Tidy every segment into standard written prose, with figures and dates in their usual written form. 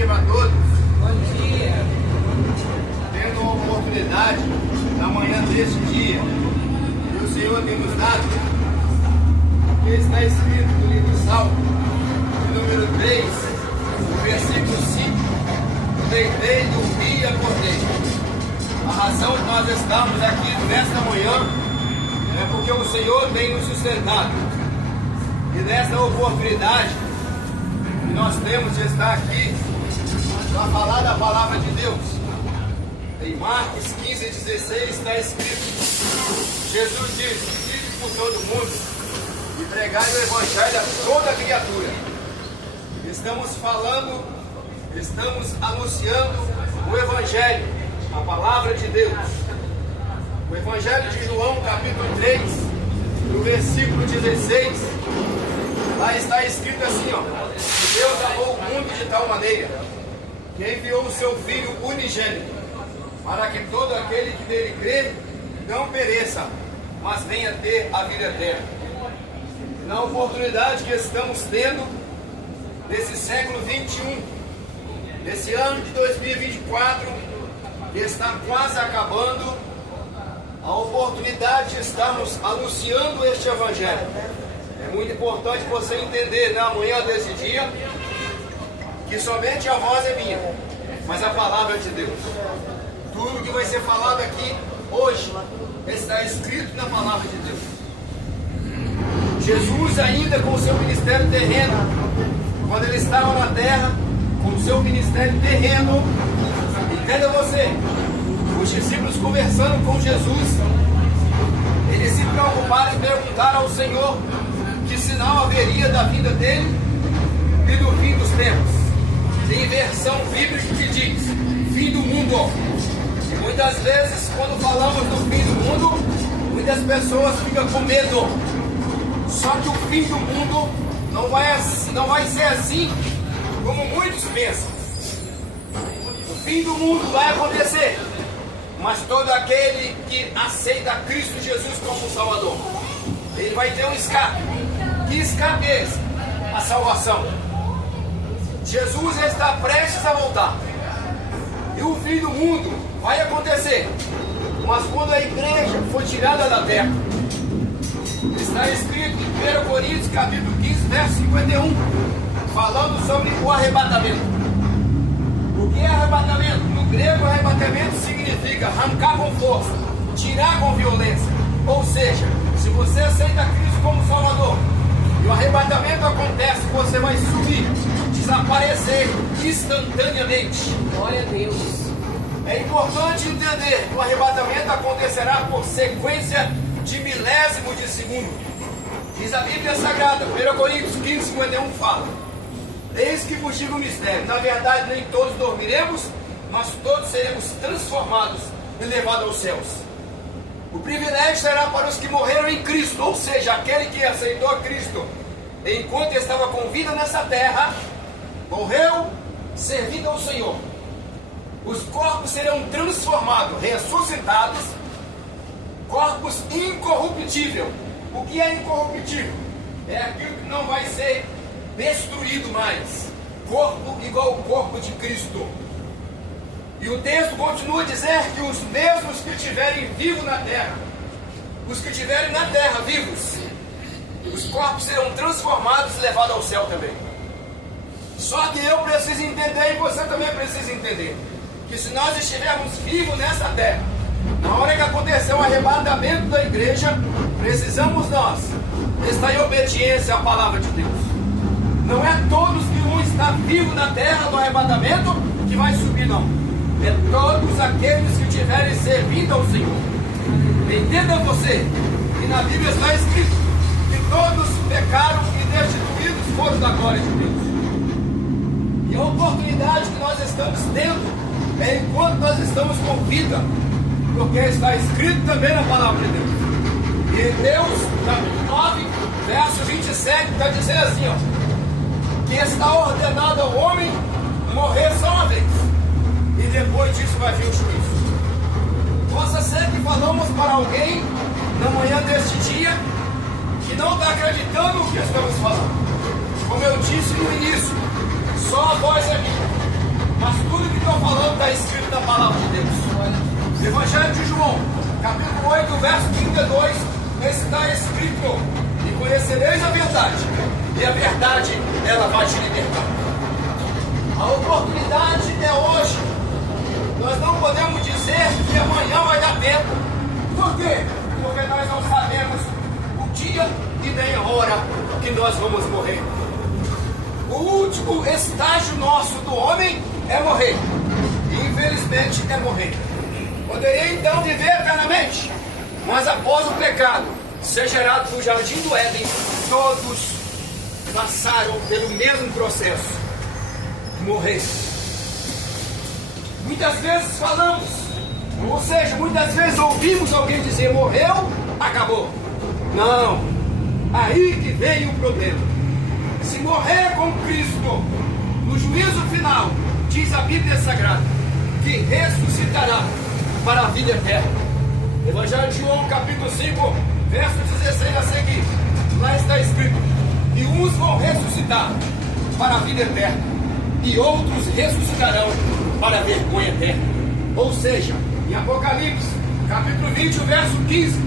dia para todos. Bom dia. Tendo a oportunidade na manhã deste dia que o Senhor tem nos dado, que está escrito no livro do Salmo, no número 3, no versículo 5, deitei, dormi e acordei. A razão de nós estamos aqui nesta manhã é porque o Senhor tem nos sustentado. E nesta oportunidade que nós temos de estar aqui para falar da palavra de Deus, em Marcos 15:16 está escrito: Jesus disse: ide por todo mundo e pregai o evangelho a toda criatura. Estamos anunciando o evangelho, a palavra de Deus. O evangelho de João, capítulo 3, no versículo 16, lá está escrito assim, ó: Deus amou o mundo de tal maneira que enviou o seu Filho unigênito, para que todo aquele que nele crê não pereça, mas venha ter a vida eterna. Na oportunidade que estamos tendo nesse século 21, nesse ano de 2024, que está quase acabando, a oportunidade de estarmos anunciando este evangelho. É muito importante você entender na manhã desse dia que somente a voz é minha, mas a palavra é de Deus. Tudo que vai ser falado aqui hoje está escrito na palavra de Deus. Jesus, ainda com o seu ministério terreno, quando ele estava na terra, com o seu ministério terreno, entenda você, os discípulos conversando com Jesus, eles se preocuparam em perguntar ao Senhor que sinal haveria da vinda dele e do fim dos tempos. Tem versão bíblica que diz fim do mundo. E muitas vezes, quando falamos do fim do mundo, muitas pessoas ficam com medo. Só que o fim do mundo não vai ser assim como muitos pensam. O fim do mundo vai acontecer, mas todo aquele que aceita Cristo Jesus como Salvador, ele vai ter um escape. Que escape é esse? A salvação. Jesus está prestes a voltar, e o fim do mundo vai acontecer, mas quando a igreja for tirada da terra, está escrito em 1 Coríntios capítulo 15, verso 51, falando sobre o arrebatamento. O que é arrebatamento? No grego, arrebatamento significa arrancar com força, tirar com violência. Ou seja, se você aceita Cristo como Salvador, e o arrebatamento acontece, você vai subir, desaparecer instantaneamente. Glória a Deus. É importante entender que o arrebatamento acontecerá por sequência de milésimo de segundo. Diz a Bíblia Sagrada, 1 Coríntios 15, 51 fala: eis que vos digo o mistério, na verdade nem todos dormiremos, mas todos seremos transformados e levados aos céus. O privilégio será para os que morreram em Cristo, ou seja, aquele que aceitou a Cristo enquanto estava com vida nessa terra, morreu servindo ao Senhor. Os corpos serão transformados, ressuscitados, corpos incorruptíveis. O que é incorruptível? É aquilo que não vai ser destruído mais. Corpo igual ao corpo de Cristo. E o texto continua a dizer que os mesmos que estiverem vivos na terra, os que estiverem na terra vivos, os corpos serão transformados e levados ao céu também. Só que eu preciso entender, e você também precisa entender, que se nós estivermos vivos nessa terra, na hora que acontecer o arrebatamento da igreja, precisamos nós estar em obediência à palavra de Deus. Não é todos que vão estar vivos na terra no arrebatamento que vai subir, não. É todos aqueles que estiverem servindo ao Senhor. Entenda você que na Bíblia está escrito que todos pecaram e destituídos foram da glória de Deus. E a oportunidade que nós estamos tendo é enquanto nós estamos com vida, porque está escrito também na palavra de Deus. E em Deus, capítulo 9, verso 27, está dizendo assim, ó, que está ordenado ao homem morrer só uma vez, e depois disso vai vir o juízo. Possa ser que falamos para alguém na manhã deste dia que não está acreditando no que estamos falando. Como eu disse no início, só a voz é minha, Mas tudo que estou falando está escrito na palavra de Deus. Evangelho de João, capítulo 8, verso 32, está escrito: e conhecereis a verdade, e a verdade ela vai te libertar. A oportunidade é hoje. Nós não podemos dizer que amanhã vai dar tempo. Por quê? Porque nós não sabemos o dia e nem a hora que nós vamos morrer. O último estágio nosso do homem é morrer. E infelizmente é morrer. Poderia então viver eternamente, mas após o pecado ser gerado no jardim do Éden, todos passaram pelo mesmo processo: morrer. Muitas vezes falamos, ou seja, muitas vezes ouvimos alguém dizer: morreu, acabou. Não, aí que vem o problema. Se morrer com Cristo, no juízo final, diz a Bíblia Sagrada, que ressuscitará para a vida eterna. Evangelho de João, capítulo 5, verso 16 a seguir, lá está escrito: e uns vão ressuscitar para a vida eterna, e outros ressuscitarão para a vergonha eterna. Ou seja, em Apocalipse, capítulo 20, verso 15,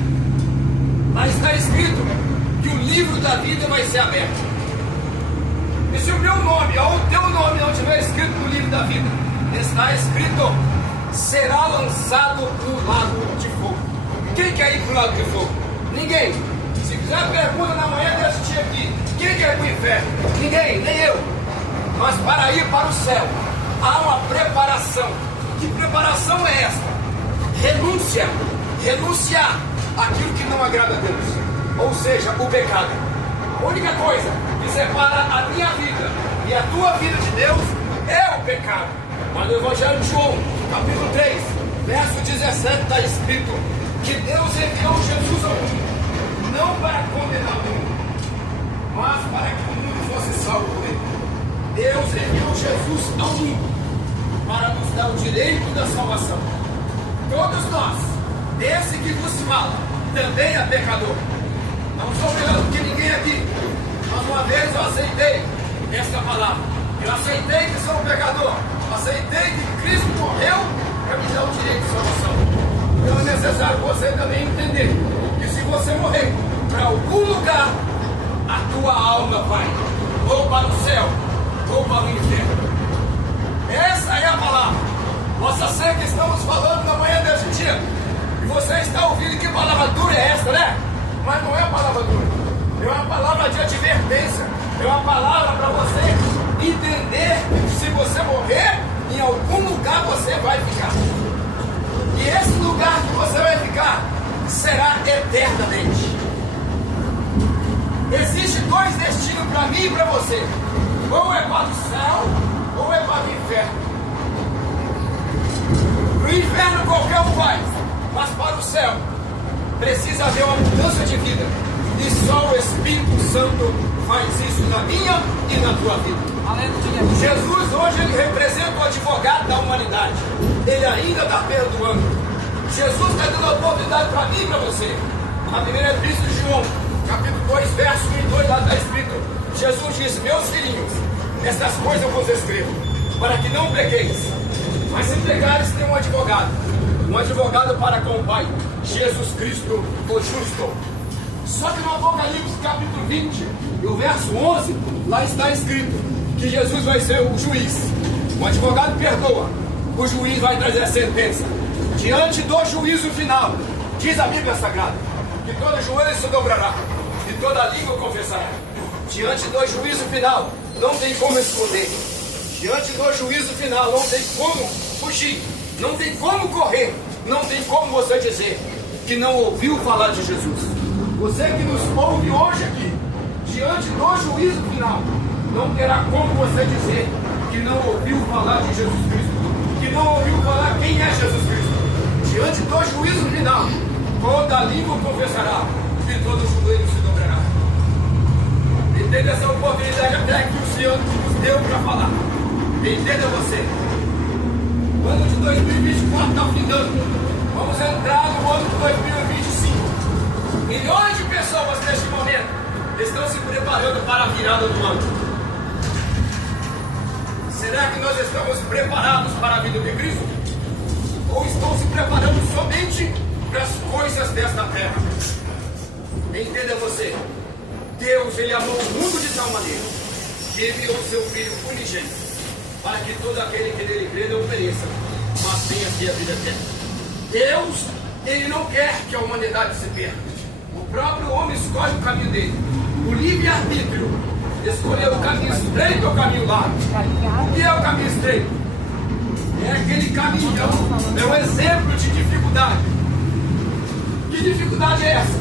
lá está escrito que o livro da vida vai ser aberto. E se o meu nome ou o teu nome não estiver escrito no livro da vida, está escrito: será lançado no lago de fogo. Quem quer ir para o lago de fogo? Ninguém. Se fizer a pergunta na manhã desse dia aqui, quem quer ir para o inferno? Ninguém, nem eu. Mas para ir para o céu, há uma preparação. Que preparação é essa? Renúncia. Renunciar àquilo que não agrada a Deus. Ou seja, o pecado. A única coisa que separa a minha vida e a tua vida de Deus é o pecado. Mas no Evangelho de João, capítulo 3, verso 17, está escrito que Deus enviou Jesus ao mundo, não para condenar o mundo, mas para que o mundo fosse salvo por ele. Deus enviou Jesus ao mundo para nos dar o direito da salvação. Todos nós, esse que vos fala, também é pecador. Não sou melhor do que ninguém aqui, mas uma vez eu aceitei esta palavra. Eu aceitei que sou um pecador. Aceitei que Cristo morreu para me dar o direito de salvação. Então é necessário você também entender que se você morrer para algum lugar, a tua alma vai ou para o céu ou para o inferno. Essa é a palavra. Possa ser que estamos falando na manhã deste dia e você está ouvindo: que palavra dura é esta, né? Mas não é a palavra dura, é uma palavra de advertência, é uma palavra para você entender que se você morrer, em algum lugar você vai ficar. E esse lugar que você vai ficar será eternamente. Existem dois destinos para mim e para você: ou é para o céu, ou é para o inferno. Para o inferno qualquer um vai, mas para o céu precisa haver uma mudança de vida. E só o Espírito Santo faz isso na minha e na tua vida. Aleluia. Jesus hoje ele representa o advogado da humanidade. Ele ainda está perdoando. Jesus está dando a oportunidade para mim e para você. A primeira epístola de João, capítulo 2, verso 1 e 2, lá está escrito: Jesus disse: meus filhinhos, estas coisas eu vos escrevo, para que não pequeis. Mas se pecares, tem um advogado para com o Pai, Jesus Cristo, o justo. Só que no Apocalipse, capítulo 20, e o verso 11, lá está escrito que Jesus vai ser o juiz. O advogado perdoa, o juiz vai trazer a sentença. Diante do juízo final, diz a Bíblia Sagrada, que todo joelho se dobrará e toda língua confessará. Diante do juízo final, não tem como esconder. Diante do juízo final, não tem como fugir, não tem como correr, não tem como você dizer que não ouviu falar de Jesus. Você que nos ouve hoje aqui, diante do juízo final, não terá como você dizer que não ouviu falar de Jesus Cristo, que não ouviu falar quem é Jesus Cristo. Diante do juízo final, toda língua confessará e todo joelho se dobrará. Entenda essa oportunidade até que o Senhor nos deu para falar. Entenda você. O ano de 2024 está findando. Vamos entrar no ano de 2025. Milhões de pessoas neste momento estão se preparando para a virada do ano. Será que nós estamos preparados para a vida de Cristo? Ou estão se preparando somente para as coisas desta terra? Entenda você, Deus, Ele amou o mundo de tal maneira que enviou o seu Filho unigênito, para que todo aquele que nele crê não pereça, mas tenha aqui a vida eterna. Deus, Ele não quer que a humanidade se perca. O próprio homem escolhe o caminho dele. O livre-arbítrio escolheu o caminho estreito ou o caminho largo. O que é o caminho estreito? É aquele caminhão, é um exemplo de dificuldade. Que dificuldade é essa?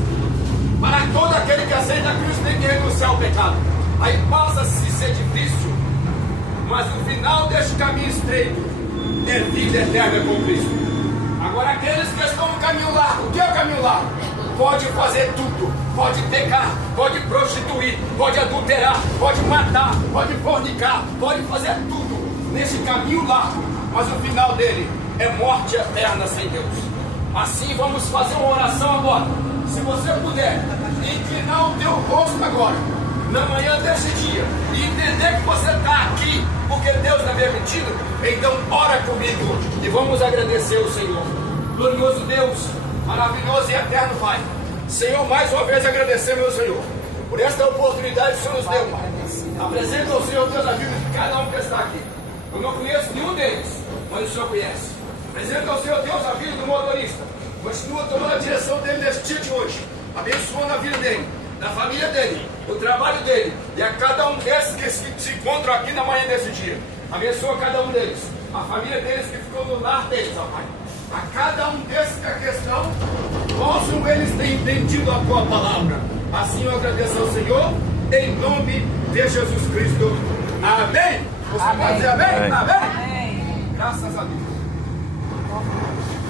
Para todo aquele que aceita Cristo tem que renunciar ao pecado. Aí passa a ser difícil, mas o final deste caminho estreito é vida eterna com Cristo. Agora aqueles que estão no caminho largo, o que é o caminho largo? Pode fazer tudo, pode pecar, pode prostituir, pode adulterar, pode matar, pode fornicar, pode fazer tudo nesse caminho largo, mas o final dele é morte eterna sem Deus. Assim vamos fazer uma oração agora. Se você puder inclinar o teu rosto agora, na manhã desse dia, e entender que você está aqui porque Deus está permitindo, então ora comigo e vamos agradecer o Senhor. Glorioso Deus, maravilhoso e eterno Pai, Senhor, mais uma vez agradecer, meu Senhor, por esta oportunidade que o Senhor nos deu, Pai. Apresenta ao Senhor Deus a vida de cada um que está aqui. Eu não conheço nenhum deles, mas o Senhor conhece. Apresenta ao Senhor Deus a vida do motorista. Continua tomando a direção dele neste dia de hoje, abençoando a vida dele, da família dele, do trabalho dele, e a cada um desses que se encontram aqui na manhã desse dia. Abençoa cada um deles, a família deles que ficou no lar deles, ó Pai. A cada um desses que a questão, possam eles ter entendido a tua palavra. Assim eu agradeço ao Senhor, em nome de Jesus Cristo. Amém. Você pode dizer amém? Amém. Amém. Graças a Deus.